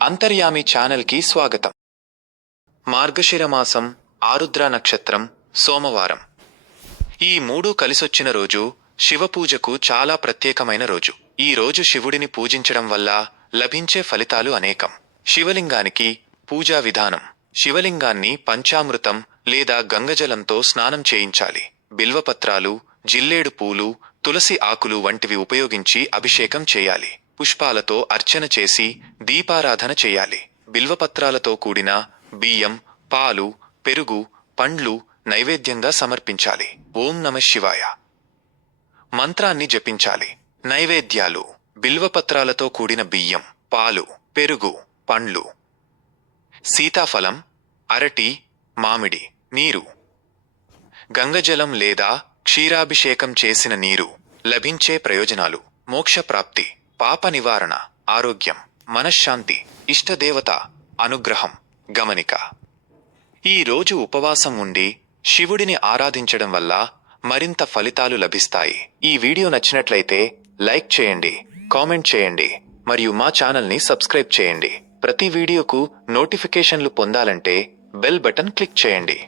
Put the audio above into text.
అంతర్యామి ఛానల్కి స్వాగతం. మార్గశిర మాసం, ఆరుద్ర నక్షత్రం, సోమవారం. ఈ మూడు కలిసొచ్చిన రోజు శివపూజకు చాలా ప్రత్యేకమైన రోజు. ఈ రోజు శివుడిని పూజించడం వల్ల లభించే ఫలితాలు అనేకం. శివలింగానికి పూజా విధానం. శివలింగాన్ని పంచామృతం లేదా గంగజలంతో స్నానం చేయించాలి. బిల్వపత్రాలు, జిల్లేడు పూలు, తులసి ఆకులు వంటివి ఉపయోగించి అభిషేకం చేయాలి. పుష్పాలతో అర్చన చేసి దీపారాధన చేయాలి. బిల్వపత్రాలతో కూడిన బియ్యం, పాలు, పెరుగు, పండ్లు నైవేద్యంగా సమర్పించాలి. ఓం నమః శివాయ మంత్రాన్ని జపించాలి. నైవేద్యాలు: బిల్వపత్రాలతో కూడిన బియ్యం, పాలు, పెరుగు, పండ్లు, సీతాఫలం, అరటి, మామిడి, నీరు, గంగజలం లేదా క్షీరాభిషేకం చేసిన నీరు. లభించే ప్రయోజనాలు: మోక్షప్రాప్తి, పాప నివారణ, ఆరోగ్యం, మనశ్శాంతి, ఇష్టదేవత అనుగ్రహం. గమనిక: ఈ రోజు ఉపవాసం ఉండి శివుడిని ఆరాధించడం వల్ల మరింత ఫలితాలు లభిస్తాయి. ఈ వీడియో నచ్చినట్లయితే లైక్ చేయండి, కామెంట్ చేయండి మరియు మా ఛానల్ని సబ్స్క్రైబ్ చేయండి. ప్రతి వీడియోకు నోటిఫికేషన్లు పొందాలంటే బెల్ బటన్ క్లిక్ చేయండి.